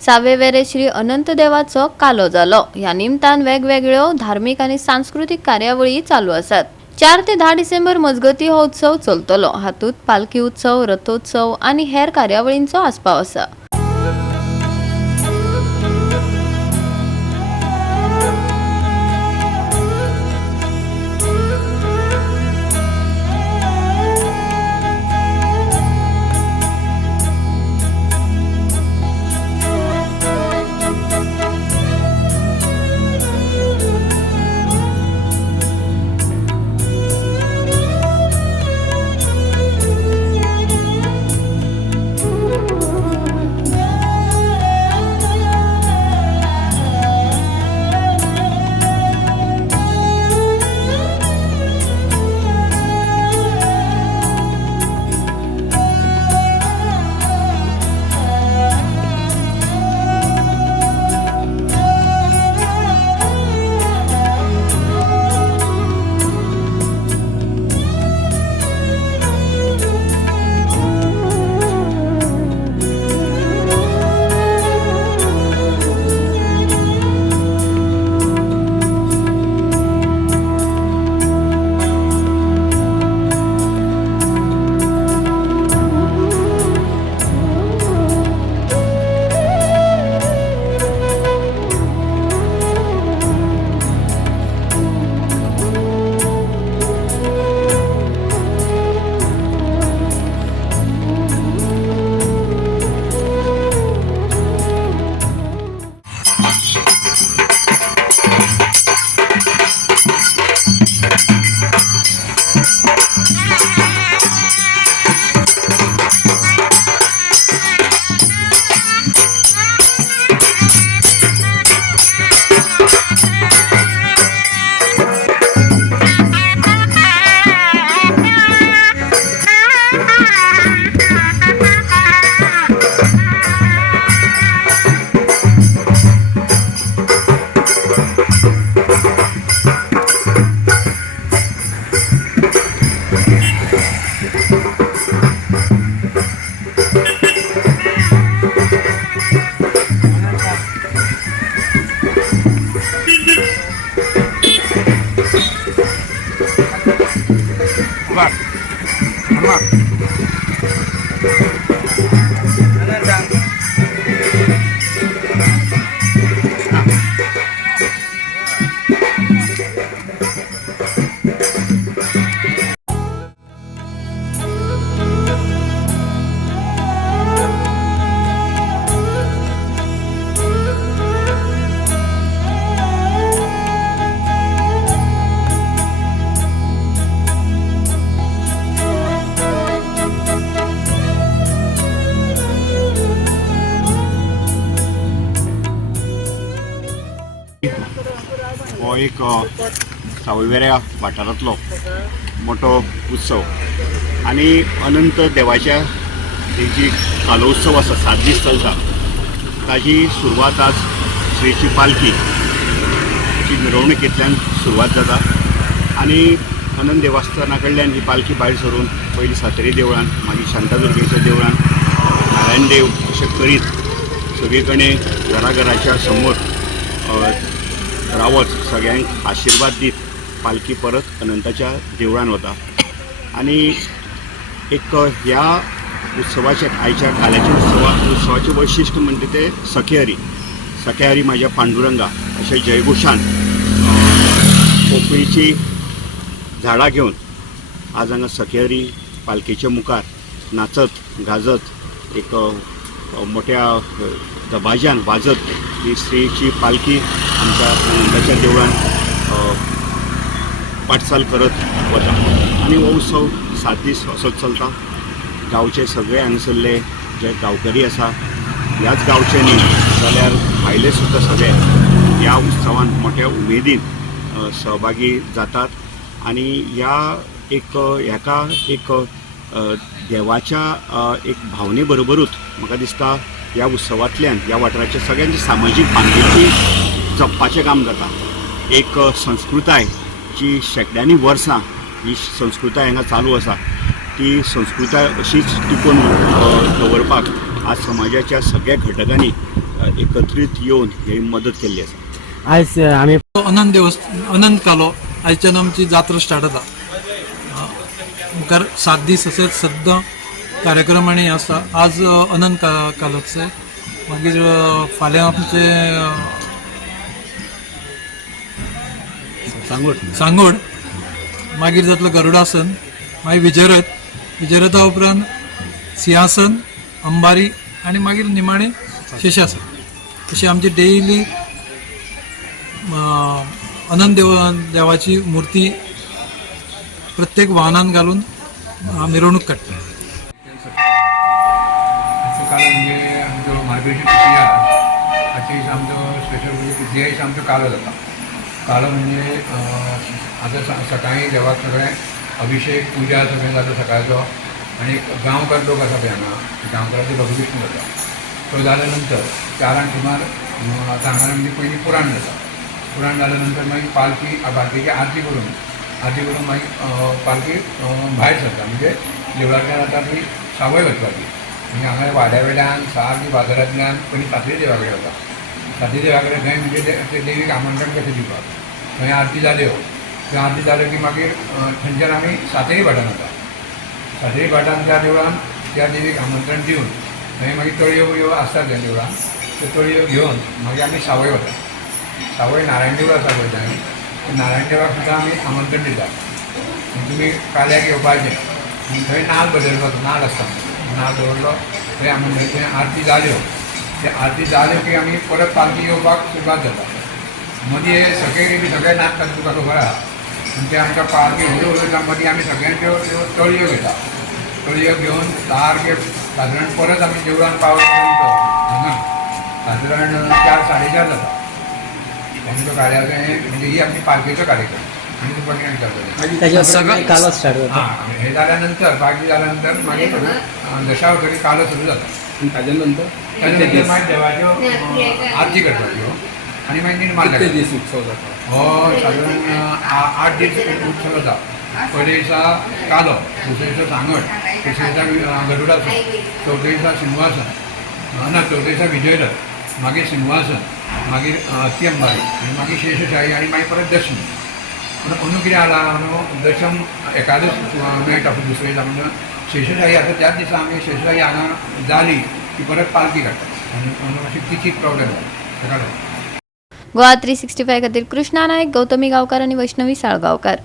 सावेवेरे श्री अनंत देवाचो कालो जालो। ह्या निमतान वेगवेगळ्यो धार्मिक आनी सांस्कृतिक कार्यावळी चालू आसात। 4 ते 10 डिसेंबर मजगती हो उत्सव चलतलो। हातूंत पालखी उत्सव, रथोत्सव आनी हेर कार्यावळींचो आस्पाव आसा। हो एक सावयवेऱ्या वाठारांतलो मोठो उत्सव आणि अनंत देवाच्या जी कालोत्सव आसा 7 दीस चलता ताजी सुरवात आज श्रीची पालखी ची मिरवणुकींतल्यान सुरवात जाता आणि अनंत देवस्थाना कडल्यान ही पालखी भायर सरून पयलीं सातेरी देवळान, मागीर शांतादुर्गेच्या देवळान, नारायण देव अशें करीत सगळे कडेन घराघराच्या समोर रावत सगळ्यांक आशिर्वाद दीत पालखी परत अनंताच्या देवळान वता। आणि एक ह्या उत्सवाच्या आयच्या काल्याच्या उत्सवाचें वैशिश्ट म्हणजे ते सखे हरी म्हाज्या पांडुरंगा अशें जयघोशान पोकळीची झाडां घेवन आज हांगा सखे हरी पालखेच्या मुखार नाचत गाजत एक मोठ्या दबाज्यान वाजत ही श्रीची पालखी आमच्या अनंताच्या देवळान वाटचाल करत वता। आणि हो उत्सव 7 दीस असोच चलता। गांवचे सगळे हांगासरले जे गांवकरी आसा ह्याच गांवचे न्ही जाल्यार भायले सुद्दां सगळे ह्या उत्सवान मोठ्या उमेदीन सहभागी जातात। आणि ह्याका एक देवाच्या एक भावने बरोबरूच म्हाका दिसता ह्या उत्सवांतल्यान ह्या वाठाराच्या सगळ्यांची सामाजीक बांधिलकी जपपाचें काम जाता। एक संस्कृताय जी शेकड्यांनी वर्सां ही संस्कृताय हांगा चालू आसा ती संस्कृताय अशीच टिकून दवरपाक आज समाजाच्या सगळ्या घटकांनी एकत्रीत येवन ही मदत केल्ली आसा. आयज आमी अनंत कालो आयच्यान आमची जात्रा स्टार्ट जाता. मुखार 7 दीस अशें सद्दां कार्यक्रम आनी आसा. आज अनंत कालोत्सव, मागीर फाल्यां आमचे सांगोड, मागीर जातलो गरुडासन, मागीर विजयरथा उपरांत सिंहासन, अंबारी आनी मागीर निमाणें शेषासन. अशी आमची डेली अनंत देवाची मूर्ती प्रत्येक वाहनान घालून मिरवणूक काडटा. काल म्हणजे आमचो मार्गशीर्ष तृतीया हाचे दिसा आमचो स्पेशल म्हणजे तृतीया दिसा आमचो कालो जाता. कालो म्हणजे आतां सकाळीं देवाक सगळें अभिषेक पुजा सगळें जाता सकाळचो, आनी गांवकार लोक आसा पळय हांगा गांवकाराचो लघुविष्णू जाता. तो जाल्या नंतर 4 सुमार हांगा म्हणजे पयलीं पुराण जाता. पुराण जाल्या नंतर मागीर पालखी आरती करून मागीर पालखी भायर सरता. म्हणजे देवळांतल्यान आतां ती सावय वचपाची. म्हणजे हांगा वाड्या वेल्यान सारकी बाजारांतल्यान पयलीं सातेरी देवा कडेन वता. सातेरी देवा कडेन थंय म्हणजे ते देवीक आमंत्रण कशें दिवपाक. थंय आरती जाल्यो, थंय आरती जाल्यो की मागीर थंयच्यान आमी सातेरी भाटान वता. सातेरी भाटान त्या देवळान त्या देवीक आमंत्रण दिवन थंय मागीर तळयो बिळयो आसता त्या देवळान. त्यो तळयो घेवन मागीर आमी सावय वता. सावय नारायण देवूळ आसा पळय थंय नारायण देवाक सुद्दां आमी आमंत्रण दिता. तुमी काल्याक येवपाचें. थंय नाल्ल बदलपाचो, नाल्ल आसता, नाल्ल दवरलो थंय आमंत्रण. थंय आरती जाल्यो, ते आरती जाल्यो की आमी परत पालखी येवपाक सुरवात जाता. मदीं सकयल बी सगळे नाचतात तुका खबर आहा. आनी ते आमकां पालखी हळू हळू मदीं आमी सगळ्यांच्यो त्यो तळयो घेता. तळयो घेवन सारके सादारण परत आमी देवळान पावत हांगा सादारण 4-4:30 जाता. आमचो कार्यालय म्हणजे ही आमची पालखेचो कार्यक्रम आनी तो पडल्यान करतले. कालो स्टार्ट जाता. हे जाल्यानंतर पालखी जाल्यानंतर मागीर दशावतारी कालो सुरू जाता. ताच्या नंतर मागीर देवाच्यो आरती करपाच्यो आनी मागीर निर्माण दीस उत्सव जाता. हो सादारण 8 दीस उत्सव जाता. पयल्या दिसा कालो, दुसऱ्या दिसा सांगड, तिसऱ्या दिसा गरुडासन, चवथ्या दिसा सिंहासन, चवथ्या दिसा विजयरथ, मागीर सिंहासन, मागीर अती अंबारी आनी मागीर शेषशाही आनी मागीर परत दशमी. अंदू कितें जाला दशम एकादश मेळटा दुसऱ्या दिसा. म्हणजे शेषशाही आतां त्याच दिसा आमी शेषशाही हांगा जाली की परत पालखी काडटा आनी अशी तिचीच प्रॉब्लेम जाला ताका लागून. गोवा 365 खातीर कृष्णा नायक, गौतमी गांवकार आनी वैष्णवी साळगांवकार.